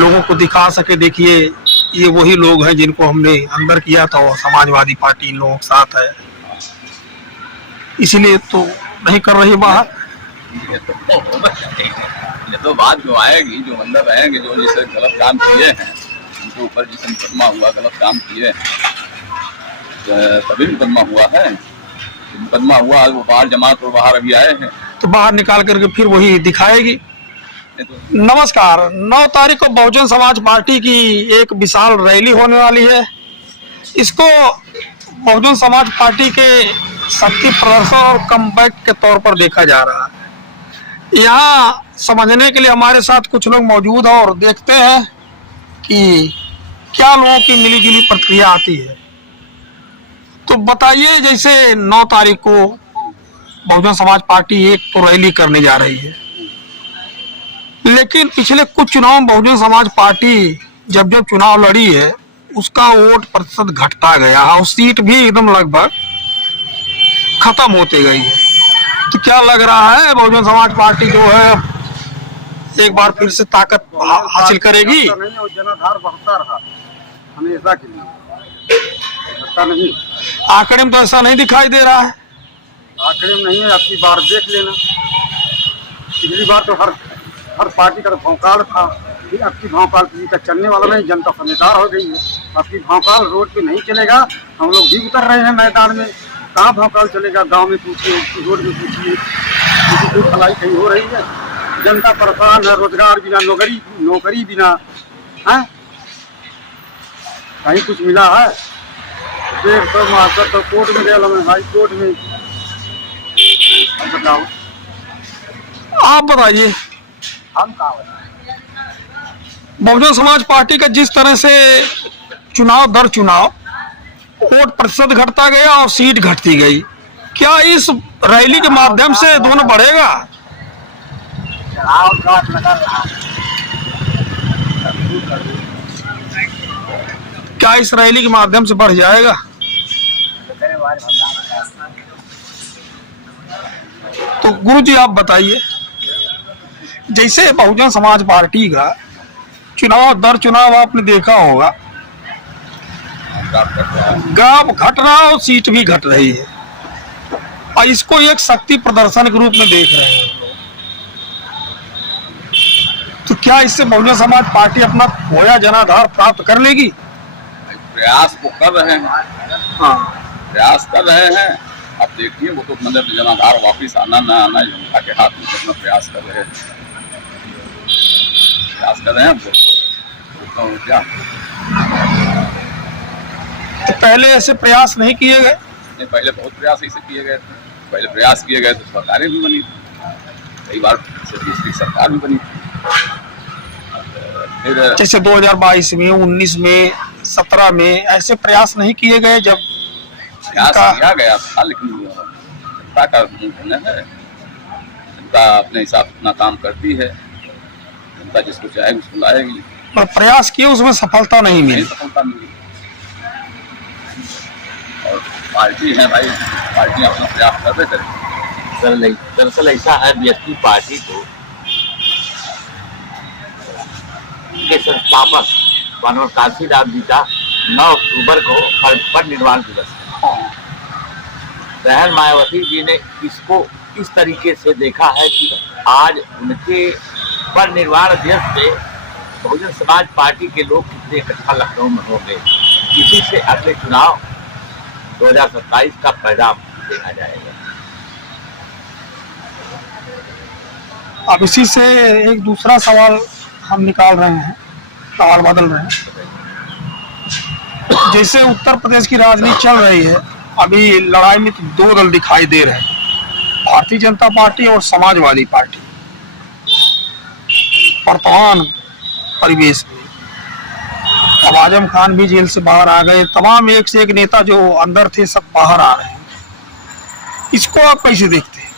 लोगों को दिखा सके, देखिए ये वही लोग हैं जिनको हमने अंदर किया था, और समाजवादी पार्टी इन लोगों के साथ है, इसलिए तो नहीं कर रही बाहर। ये तो बात जो आएगी, जो अंदर रहेंगे, जो जिसे गलत काम किए हैं उनके ऊपर जिसे मुकदमा हुआ, गलत काम किए तभी मुकदमा हुआ है। मुकदमा हुआ वो बाहर जमात और बाहर अभी आए हैं तो बाहर निकाल करके फिर वही दिखाएगी। नमस्कार, 9 तारीख को बहुजन समाज पार्टी की एक विशाल रैली होने वाली है। इसको बहुजन समाज पार्टी के शक्ति प्रदर्शन और कमबैक के तौर पर देखा जा रहा है। यहाँ समझने के लिए हमारे साथ कुछ लोग मौजूद हैं और देखते हैं कि क्या लोगों की मिलीजुली प्रतिक्रिया आती है। तो बताइए, जैसे 9 तारीख को बहुजन समाज पार्टी एक तो रैली करने जा रही है, लेकिन पिछले कुछ चुनाव में बहुजन समाज पार्टी जब जब चुनाव लड़ी है उसका वोट प्रतिशत घटता गया और सीट भी एकदम लगभग खत्म होते गई है। तो क्या लग रहा है बहुजन समाज पार्टी जो है एक बार फिर से ताकत हासिल करेगी? जनाधार बढ़ता रहा हमेशा के लिए, घटता नहीं। आंकड़े में तो ऐसा नहीं दिखाई दे रहा है। आंकड़े में नहीं है, आपकी बार देख लेना। पिछली बार तो हर पार्टी का भौकाल था, आपकी भौकाल किसी का चलने वाला नहीं, जनता समझदार हो गई है। आपकी भौकाल रोड पे नहीं चलेगा। हम लोग भी उतर रहे हैं मैदान में, कहाँ भौकाल चलेगा? गांव में पूछिए, रोड में पूछिए, किसी की भलाई कहीं हो रही है? जनता परेशान है, रोजगार बिना, नौकरी बिना है, कहीं कुछ मिला है? 150 मास्टर तो कोर्ट में गया, मैं हाई कोर्ट में। बताओ, आप बताइए। हम कहाँ बताएं? बहुजन समाज पार्टी का जिस तरह से चुनाव दर चुनाव वोट प्रतिशत घटता गया और सीट घटती गई, क्या इस रैली के माध्यम से दोनों बढ़ेगा? क्या इस रैली के माध्यम से बढ़ जाएगा? तो गुरु जी आप बताइए, जैसे बहुजन समाज पार्टी का चुनाव दर चुनाव आपने देखा होगा, गांव घट रहा और सीट भी घट रही है, और इसको एक शक्ति प्रदर्शन के रूप में देख रहे हैं। तो क्या इससे बहुजन समाज पार्टी अपना खोया जनाधार प्राप्त कर लेगी? प्रयास वो कर रहे हैं। हाँ, प्रयास कर रहे हैं। अब देखिए वो तो मतलब जनाधार वापिस आना ना आना जनता के हाथ में, अपना प्रयास कर रहे हैं। क्या तो पहले ऐसे प्रयास नहीं किए गए? नहीं, पहले बहुत प्रयास ऐसे किए गए थे। पहले प्रयास किए गए तो सरकारें भी बनी, कई बार तीसरी सरकार भी बनी। फिर जैसे 2022 में, 19 में, 17 में ऐसे प्रयास नहीं किए गए? जब प्रयास किया गया था, लेकिन जनता का निर्णय है, जनता अपने हिसाब से अपना काम करती है, जनता जिसको चाहेगी उसको लाएगी। पर प्रयास किए, उसमें सफलता नहीं मिली। सफलता मिली। और पार्टी है भाई, पार्टी अपना प्रयास करते करें। दरअसल ऐसा है, बीएसपी पार्टी को के संस्थापक मानव काशीराम जी का 9 अक्टूबर को परिनिर्वाण दिवस है। बहन मायावती जी ने इसको इस तरीके से देखा है कि आज उनके परिनिर्वाण दिवस पे बहुजन समाज पार्टी के लोग कितने इकट्ठा लखनऊ में हो गए। इसी से अगले चुनाव 2027 का परिणाम देखा जाएगा। अब इसी से एक दूसरा सवाल हम निकाल रहे हैं, सवाल बदल रहे हैं। जैसे उत्तर प्रदेश की राजनीति चल रही है, अभी लड़ाई में तो 2 दल दिखाई दे रहे हैं, भारतीय जनता पार्टी और समाजवादी पार्टी। वर्तमान परिवेश में अब आजम खान भी जेल से बाहर आ गए, तमाम एक से एक नेता जो अंदर थे सब बाहर आ रहे हैं। इसको आप कैसे देखते हैं?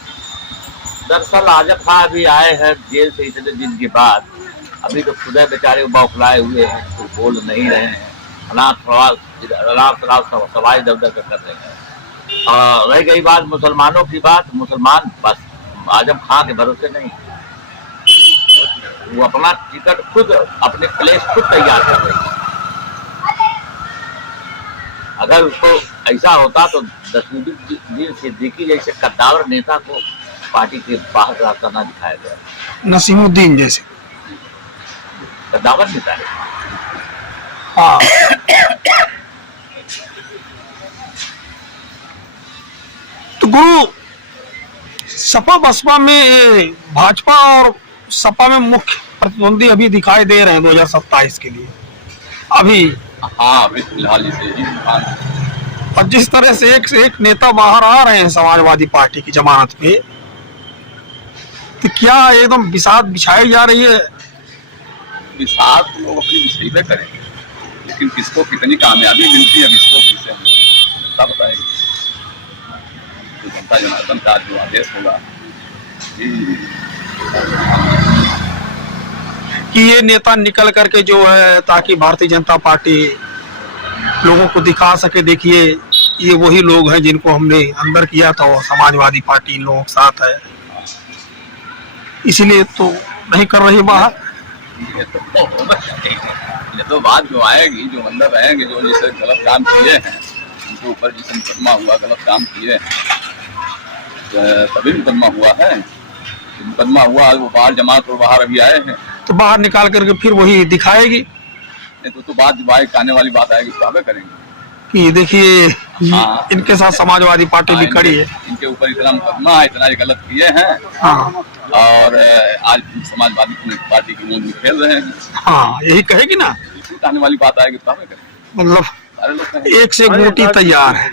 दरअसल आजम खान अभी आए हैं जेल से इतने दिन के बाद, अभी तो खुदा बेचारे बौखलाए हुए हैं, तो बोल नहीं रहे हैं, सवाल दबदब कर रहे हैं। और रह गई बात मुसलमानों की बात, मुसलमान बस आजम खान के भरोसे नहीं। वो अपना टिकट खुद, अपने प्लेस खुद तैयार कर रही है। अगर उसको ऐसा होता तो नसीमुद्दीन सिद्दीकी जैसे कद्दावर नेता को पार्टी के बाहर रास्ता न दिखाया गया। नसीमुद्दीन जैसे कद्दावर नेता है। हाँ। तो गुरु, सपा बसपा में भाजपा और सपा में मुख्य प्रतिद्वंदी अभी दिखाई दे रहे हैं 2027 के लिए अभी। हाँ, अभी फिलहाल इसे ही और जिस तरह से एक नेता बाहर आ रहे हैं समाजवादी पार्टी की जमानत पे, तो क्या एकदम बिसात बिछाई जा रही है? विसात लोग अपनी बिछाइबे करेंगे, लेकिन किसको कितनी कामयाबी मिलती है किसको किससे जनता बताएगी। तो जनता जनार्दन का जो आदेश होगा कि ये नेता निकल करके जो है, ताकि भारतीय जनता पार्टी लोगों को दिखा सके, देखिए ये वही लोग हैं जिनको हमने अंदर किया था, और समाजवादी पार्टी इन लोगों के साथ है, इसीलिए तो नहीं कर रही बाहर। ये तो बात जो आएगी, जो अंदर रहेंगे, जो जिसे गलत काम किए हैं उनके ऊपर जिसे मुकदमा हुआ, गलत काम किए हैं तभी मुकदमा हुआ है। मुकदमा हुआ वो बाहर जमात और बाहर अभी आए हैं, तो बाहर निकाल करके फिर वही दिखाएगी। नहीं तो बात बाइक आने वाली बात आएगी, तो करेंगे कि देखिए हाँ। इनके साथ समाजवादी पार्टी भी खड़ी है। इनके ऊपर इतना मुकदमा है, इतना गलत किए हैं, हाँ और आज समाजवादी पार्टी की मूंद में खेल रहे हैं। हाँ, यही कहेगी ना, आने वाली बात आएगी, तो करेंगे। मतलब सारे लोग एक से एक मोटी तैयार है।